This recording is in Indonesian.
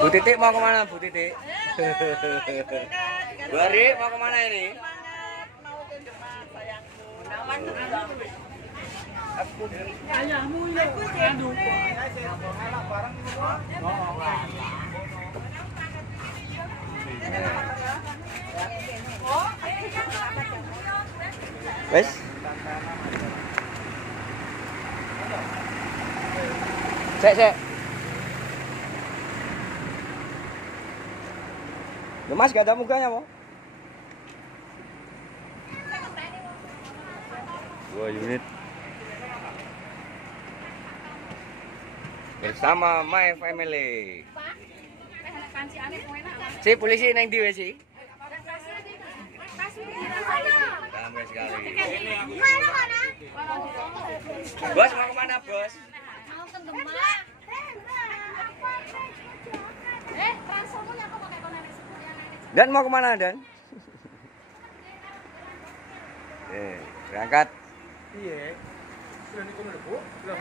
Bu Titik mau kemana Bu Titik? Bu Ari mau kemana ini? Mau ke Demak sayangku. Nawan Ayahmu ya. Aduh. Wes. Sek. Loh, Mas gak ada mukanya, Mo? Dua unit bersama my family. Si polisi neng di si. Ramai sekali. Bos mau kemana bos? Mau ke Demak. Transfernya aku pakai koneksi sepuluh. Dan mau kemana Dan? Berangkat. Iya. Sudah dikomen Bu? Sudah.